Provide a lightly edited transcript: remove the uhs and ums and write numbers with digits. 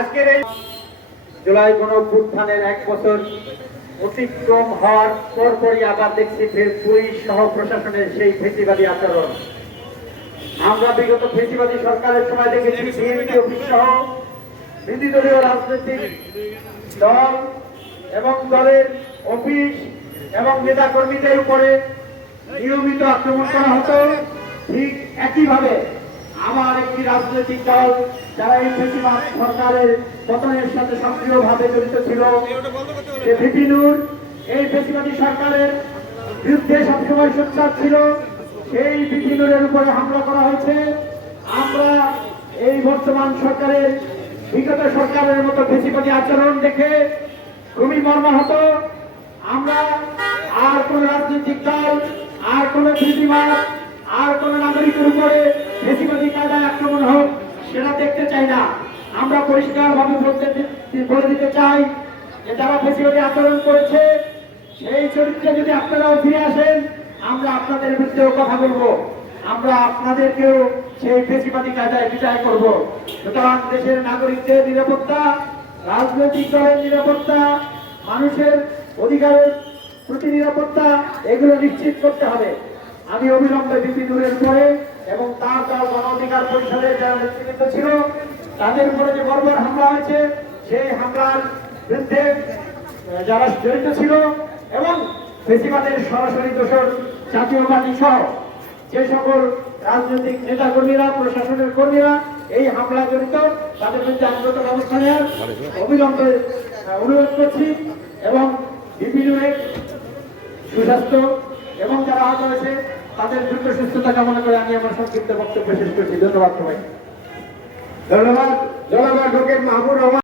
আজকের এই জুলাই গণঅভ্যুত্থানের 1 বছর অতিক্রম হওয়ার পরপরই আবার দেখছি পুলিশ সহ প্রশাসনের সেই ফেসিবাদী আচরণ। আমরা বিগত ফেসিবাদী সরকারের সময় দেখেছি বিএনপি অফিস সহ বিরোধী দলীয় রাজনৈতিক দল এবং দলের অফিস এবং নেতা কর্মীদের উপরে নিয়মিত আক্রমণ করা হতো। ঠিক একইভাবে আমার একটি রাজনৈতিক দল যারা এই ফেসিবাদ সরকারের পতনের সাথে সক্রিয়ভাবে জড়িত ছিল, ভিপি নূর এই ফেসিবাদী সরকারের বিরুদ্ধে সবসময় সোচ্চার ছিল, সেই ভিপি নূরের উপরে হামলা করা হয়েছে। আমরা এই বর্তমান সরকারের বিগত সরকারের মতো ফেসিবাদী আচরণ দেখে খুবই মর্মাহত। আমরা আর কোন রাজনৈতিক দল, আর কোন ফেসিবাদ, আর কোন নাগরিকের উপরে ফেসিবাদী কায়দায় আক্রমণ হোক সেটা দেখতে চাই না। আমরা পরিষ্কারভাবে বলে দিতে চাই যে যারা ফেসিবাদী আচরণ করেছে সেই চরিত্রে যদি আপনারাও ফিরে আসেন, আমরা আপনাদের বিরুদ্ধেও কথা বলবো, আমরা আপনাদেরকেও সেই ফেসিবাদী কায়দায় বিদায় করব। সুতরাং দেশের নাগরিকদের নিরাপত্তা, রাজনৈতিক দলের নিরাপত্তা, মানুষের অধিকারের প্রতি নিরাপত্তা, এগুলো নিশ্চিত করতে হবে। আমি অবিলম্বে ভিপি নূরের পরে এবং তার দল গণ অধিকার পরিষদের যারা নেতৃত্ব ছিল তাদের উপরে যে বর্বর হামলা হয়েছে, সেই হামলার বিরুদ্ধে যারা জড়িত ছিল এবং ফেসিবাদের সরাসরি দোষর জাতীয়বাদী সহ যে সকল রাজনৈতিক নেতা কর্মীরা, প্রশাসনের কর্মীরা এই হামলা জড়িত, তাদের বিরুদ্ধে আইনগত ব্যবস্থা নেওয়ার অবিলম্বে অনুরোধ করছি এবং ভিপি নূরের সুস্বাস্থ্য এবং যারা আহত হয়েছে তাদের দ্রুত সুস্থতা কামনা করে আমি আমার সংক্ষিপ্ত বক্তব্য শেষ করছি। ধন্যবাদ সবাই। ধন্যবাদ।